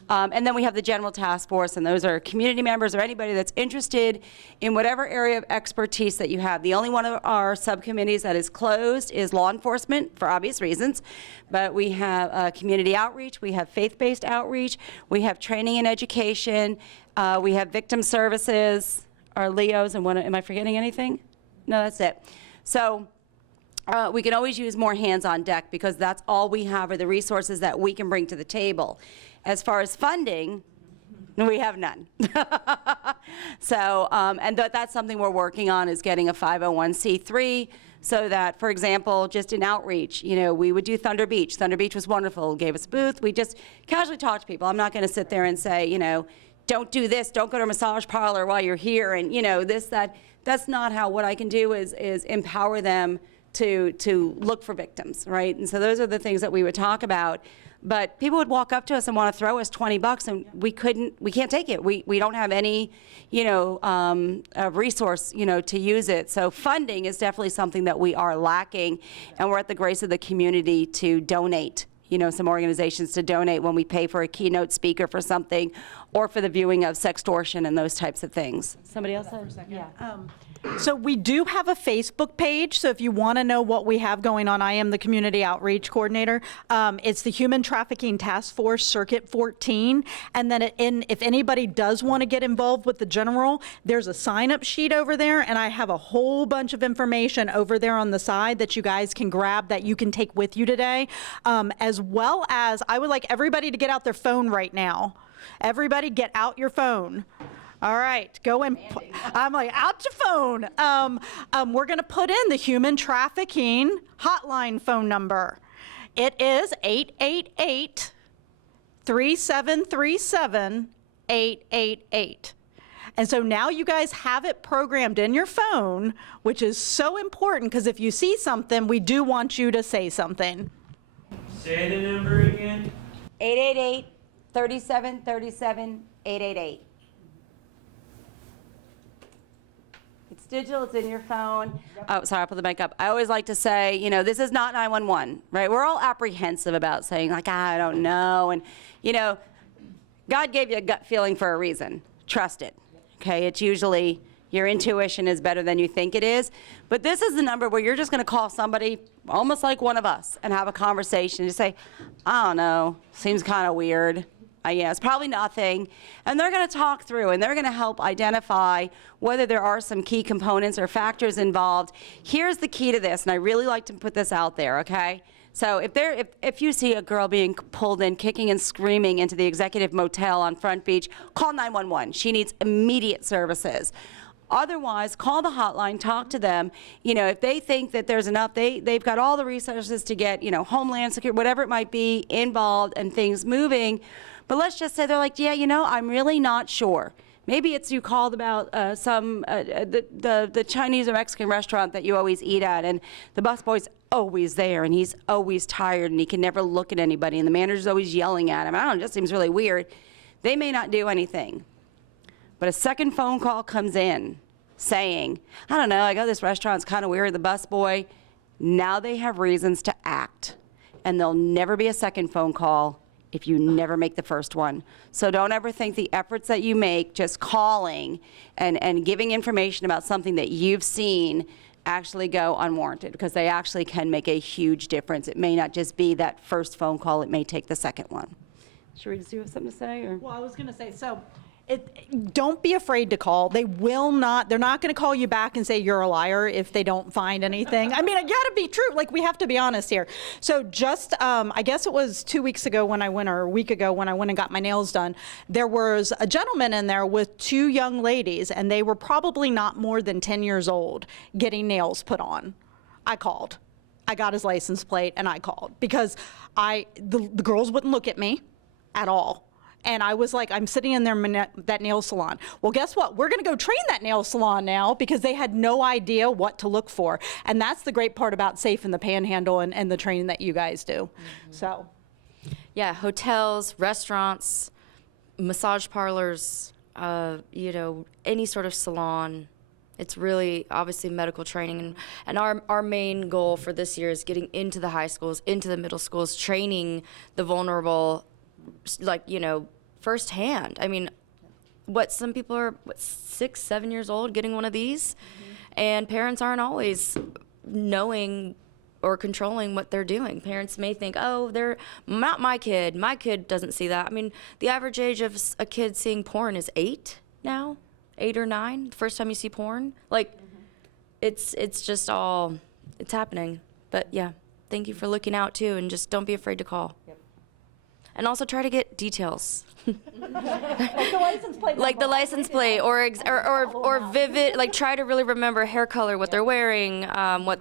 And then we have the general task force, and those are community members or anybody that's interested in whatever area of expertise that you have. The only one of our subcommittees that is closed is law enforcement, for obvious reasons. But we have community outreach, we have faith-based outreach, we have training and education, we have victim services, our LEOs, and am I forgetting anything? No, that's it. So we can always use more hands on deck, because that's all we have are the resources that we can bring to the table. As far as funding, we have none. So, and that's something we're working on, is getting a 501c3, so that, for example, just in outreach, we would do Thunder Beach. Thunder Beach was wonderful, gave us a booth. We just casually talk to people. I'm not going to sit there and say, don't do this, don't go to a massage parlor while you're here, and this, that. That's not how. What I can do is empower them to look for victims, right? And so those are the things that we would talk about. But people would walk up to us and want to throw us $20, and we can't take it. We don't have any, resource, to use it. So funding is definitely something that we are lacking, and we're at the grace of the community to donate. Some organizations to donate when we pay for a keynote speaker for something, or for the viewing of sextortion and those types of things. Somebody else? Yeah. So we do have a Facebook page, so if you want to know what we have going on, I am the Community Outreach Coordinator. It's the Human Trafficking Task Force Circuit 14, and then if anybody does want to get involved with the general, there's a sign-up sheet over there, and I have a whole bunch of information over there on the side that you guys can grab that you can take with you today, as well as I would like everybody to get out their phone right now. Everybody get out your phone. All right, go and I'm like, out your phone. We're going to put in the human trafficking hotline phone number. It is 888-3737-888. And so now you guys have it programmed in your phone, which is so important, because if you see something, we do want you to say something. Say the number again. 888-3737-888. It's digital, it's in your phone. Oh, sorry, I'll put the mic up. I always like to say, this is not 911, right? We're all apprehensive about saying, like, I don't know. And, God gave you a gut feeling for a reason. Trust it. Okay, it's usually your intuition is better than you think it is. But this is the number where you're just going to call somebody almost like one of us and have a conversation and just say, I don't know, seems kind of weird. Yeah, it's probably nothing. And they're going to talk through and they're going to help identify whether there are some key components or factors involved. Here's the key to this, and I really like to put this out there, okay? So if you see a girl being pulled in, kicking and screaming into the executive motel on Front Beach, call 911. She needs immediate services. Otherwise, call the hotline, talk to them. You know, if they think that there's enough, they've got all the resources to get, you know, Homeland Security, whatever it might be, involved and things moving. But let's just say they're like, yeah, you know, I'm really not sure. Maybe it's you called about the Chinese or Mexican restaurant that you always eat at, and the busboy's always there, and he's always tired, and he can never look at anybody, and the manager's always yelling at him. I don't know, it just seems really weird. They may not do anything. But a second phone call comes in saying, I don't know, I go to this restaurant, it's kind of weird, the busboy. Now they have reasons to act, and there'll never be a second phone call if you never make the first one. So don't ever think the efforts that you make just calling and giving information about something that you've seen actually go unwarranted, because they actually can make a huge difference. It may not just be that first phone call, it may take the second one. Cherie, do you have something to say? Or? Well, I was going to say, so don't be afraid to call. They're not going to call you back and say you're a liar if they don't find anything. I mean, I got to be true. Like, we have to be honest here. So just, I guess it was 2 weeks ago when I went, or a week ago when I went and got my nails done, there was a gentleman in there with 2 young ladies, and they were probably not more than 10 years old, getting nails put on. I called. I got his license plate, and I called because the girls wouldn't look at me at all. And I was like, I'm sitting in that nail salon. Well, guess what? We're going to go train that nail salon now, because they had no idea what to look for. And that's the great part about Safe in the Panhandle and the training that you guys do. Mm-hmm. So, yeah, hotels, restaurants, massage parlors, you know, any sort of salon. It's really obviously medical training. And our main goal for this year is getting into the high schools, into the middle schools, training the vulnerable, like, you know, firsthand. I mean, some people are 6, 7 years old getting one of these, and parents aren't always knowing or controlling what they're doing. Parents may think, oh, they're not my kid. My kid doesn't see that. I mean, the average age of a kid seeing porn is 8 now, 8 or 9. The first time you see porn, like, it's just all, it's happening. But yeah, thank you for looking out too, and just don't be afraid to call. And also try to get details. like the license plate. Like the license plate, or vivid. Like, try to really remember hair color, what they're wearing, what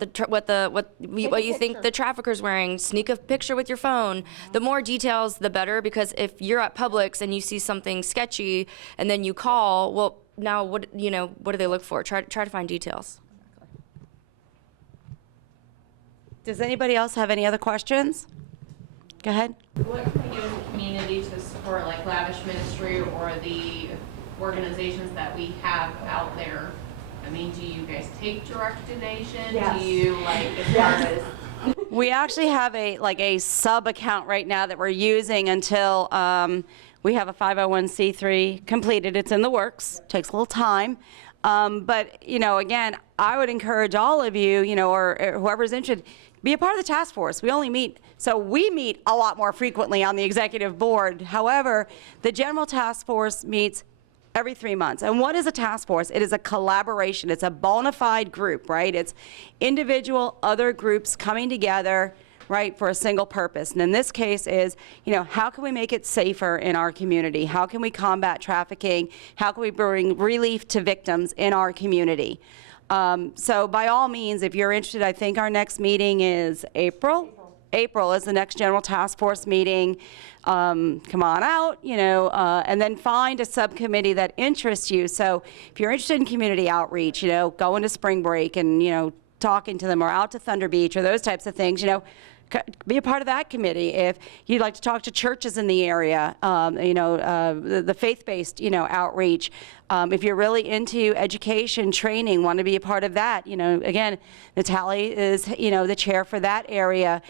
you think the trafficker's wearing. Sneak a picture with your phone. The more details, the better. Because if you're at Publix and you see something sketchy, and then you call, well, now what do they look for? Try to find details. Does anybody else have any other questions? Go ahead. What can we do as a community to support, like, Lavished Ministry or the organizations that we have out there? I mean, do you guys take direct donation? Yes. Do you, like, as far as... We actually have a sub account right now that we're using until we have a 501c3 completed. It's in the works. Takes a little time. But, you know, again, I would encourage all of you, you know, or whoever's interested, be a part of the task force. We meet a lot more frequently on the executive board. However, the general task force meets every 3 months. And what is a task force? It is a collaboration. It's a bona fide group, right? It's individual, other groups coming together, right, for a single purpose. And in this case is, you know, how can we make it safer in our community? How can we combat trafficking? How can we bring relief to victims in our community? So by all means, if you're interested, I think our next meeting is April. April is the next general task force meeting. Come on out, you know, and then find a subcommittee that interests you. So if you're interested in community outreach, you know, going to spring break and, you know, talking to them, or out to Thunder Beach or those types of things, you know, be a part of that committee. If you'd like to talk to churches in the area, the faith-based, outreach. If you're really into education, training, want to be a part of that, again, Natale is, the chair for that area.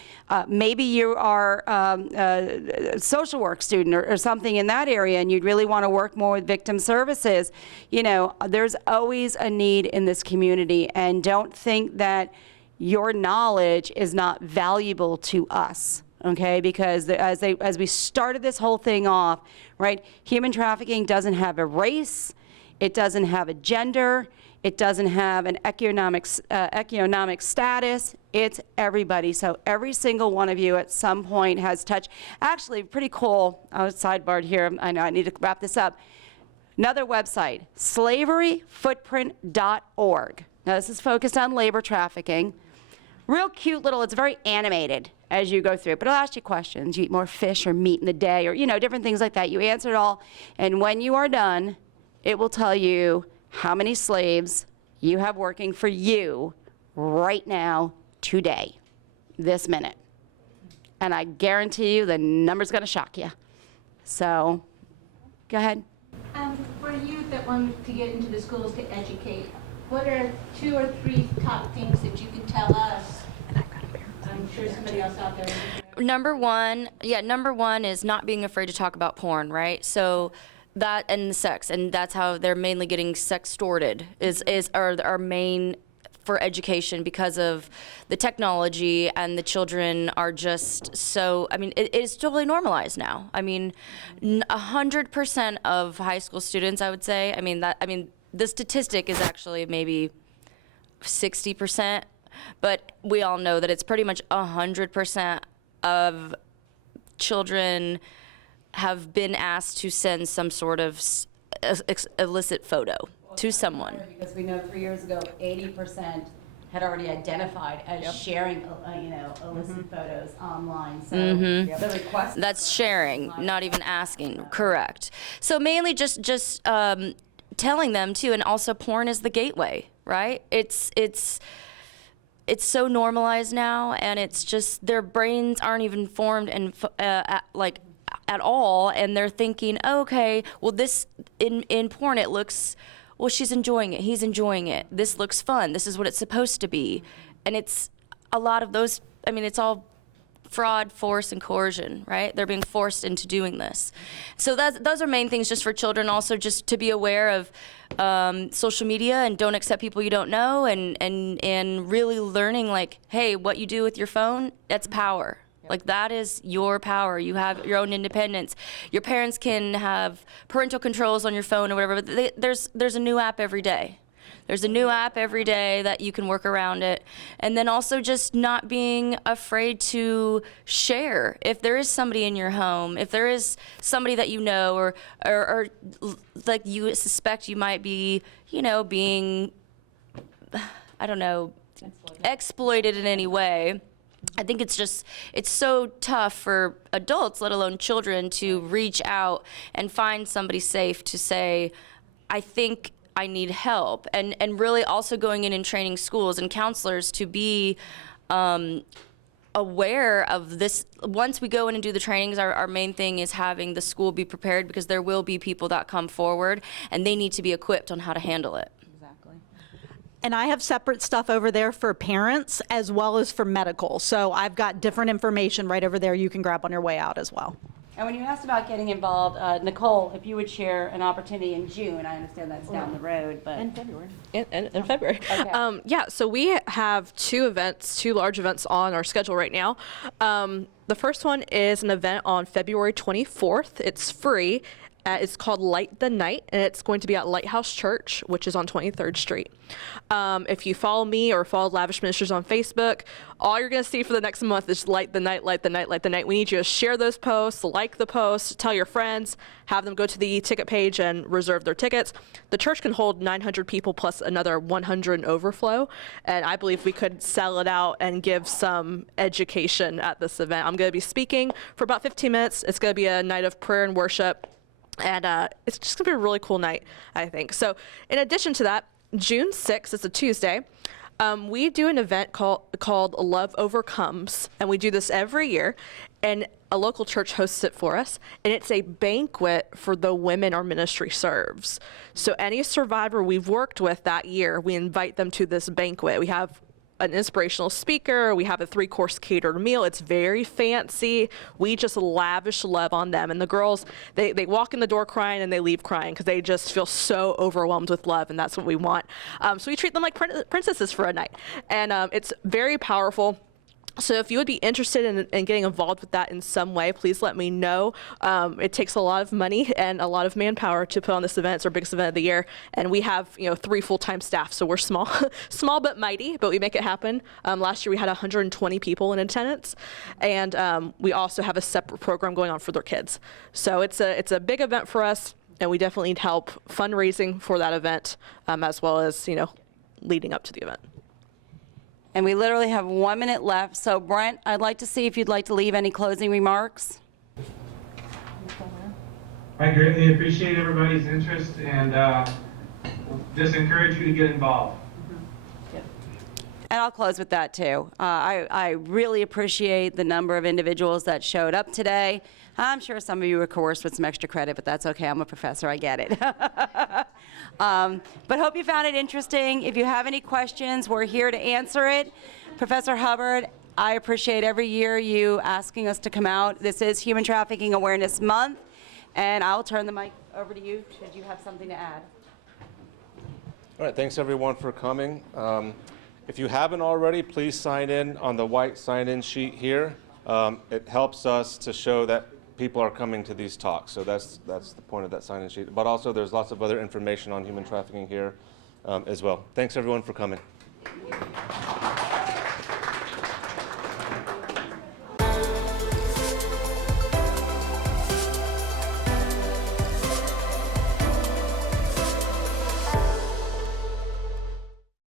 Maybe you are a social work student or something in that area, and you'd really want to work more with victim services. There's always a need in this community, and don't think that your knowledge is not valuable to us. Okay, because as we started this whole thing off, right, human trafficking doesn't have a race, it doesn't have a gender, it doesn't have an economic status, it's everybody. So every single one of you at some point has touched. Actually, pretty cool, I was sidebarred here, I know I need to wrap this up. Another website, slaveryfootprint.org. Now this is focused on labor trafficking. Real cute little, it's very animated as you go through it, but it'll ask you questions. You eat more fish or meat in the day, or different things like that. You answer it all, and when you are done, it will tell you how many slaves you have working for you right now, today, this minute. And I guarantee you the number's gonna shock you. So, go ahead. For youth that want to get into the schools to educate, what are 2 or 3 top things that you can tell us? I'm sure somebody else out there. Number one is not being afraid to talk about porn, right? So that and the sex, and that's how they're mainly getting sextorted are our main for education, because of the technology, and the children are just so, it is totally normalized now. 100% of high school students, I would say, the statistic is actually maybe 60%, but we all know that it's pretty much 100% of children have been asked to send some sort of illicit photo to someone. Because we know 3 years ago, 80% had already identified as sharing, illicit photos online. So the request. That's sharing, not even asking. Correct. So mainly just telling them too, and also porn is the gateway, right? It's so normalized now, and it's just their brains aren't even formed and at all, and they're thinking, oh, okay, well, this in porn it looks, well, she's enjoying it, he's enjoying it, this looks fun, this is what it's supposed to be. And it's a lot of those, it's all fraud, force, and coercion, right? They're being forced into doing this. So those are main things just for children. Also, just to be aware of social media, and don't accept people you don't know, and really learning, like, hey, what you do with your phone, that's power. Like, that is your power. You have your own independence. Your parents can have parental controls on your phone or whatever, but there's a new app every day. There's a new app every day that you can work around it. And then also just not being afraid to share. If there is somebody in your home, if there is somebody that you know, or like you suspect you might be, being, I don't know, exploited in any way, I think it's so tough for adults, let alone children, to reach out and find somebody safe to say, I think I need help. And really also going in and training schools and counselors to be aware of this. Once we go in and do the trainings, our main thing is having the school be prepared, because there will be people that come forward, and they need to be equipped on how to handle it. And I have separate stuff over there for parents as well as for medical. So I've got different information right over there you can grab on your way out as well. And when you asked about getting involved, Nicole, if you would share an opportunity in June, I understand that's down the road, but. In February. In February. Okay. So we have two large events on our schedule right now. The first one is an event on February 24th. It's free. It's called Light the Night, and it's going to be at Lighthouse Church, which is on 23rd Street. If you follow me or follow Lavished Ministries on Facebook, all you're going to see for the next month is Light the Night, Light the Night, Light the Night. We need you to share those posts, like the posts, tell your friends, have them go to the ticket page and reserve their tickets. The church can hold 900 people plus another 100 in overflow, and I believe we could sell it out and give some education at this event. I'm going to be speaking for about 15 minutes. It's going to be a night of prayer and worship. And it's just going to be a really cool night, I think. So in addition to that, June 6th is a Tuesday. We do an event called Love Overcomes, and we do this every year, and a local church hosts it for us, and it's a banquet for the women our ministry serves. So any survivor we've worked with that year, we invite them to this banquet. We have an inspirational speaker, we have a 3-course catered meal. It's very fancy. We just lavish love on them. And the girls, they walk in the door crying and they leave crying because they just feel so overwhelmed with love, and that's what we want. So we treat them like princesses for a night. And it's very powerful. So if you would be interested in getting involved with that in some way, please let me know. It takes a lot of money and a lot of manpower to put on this event. It's our biggest event of the year, and we have 3 full-time staff, so we're small, small but mighty, but we make it happen. Last year we had 120 people in attendance, and we also have a separate program going on for their kids. So it's a big event for us, and we definitely need help fundraising for that event, as well as leading up to the event. And we literally have 1 minute left. So Brent, I'd like to see if you'd like to leave any closing remarks. I greatly appreciate everybody's interest and just encourage you to get involved. And I'll close with that too. I really appreciate the number of individuals that showed up today. I'm sure some of you were coerced with some extra credit, but that's okay. I'm a professor, I get it. But hope you found it interesting. If you have any questions, we're here to answer it. Professor Hubbard, I appreciate every year you asking us to come out. This is Human Trafficking Awareness Month, and I'll turn the mic over to you should you have something to add. All right, thanks everyone for coming. If you haven't already, please sign in on the white sign-in sheet here. It helps us to show that people are coming to these talks, so that's the point of that sign-in sheet. But also, there's lots of other information on human trafficking here as well. Thanks everyone for coming.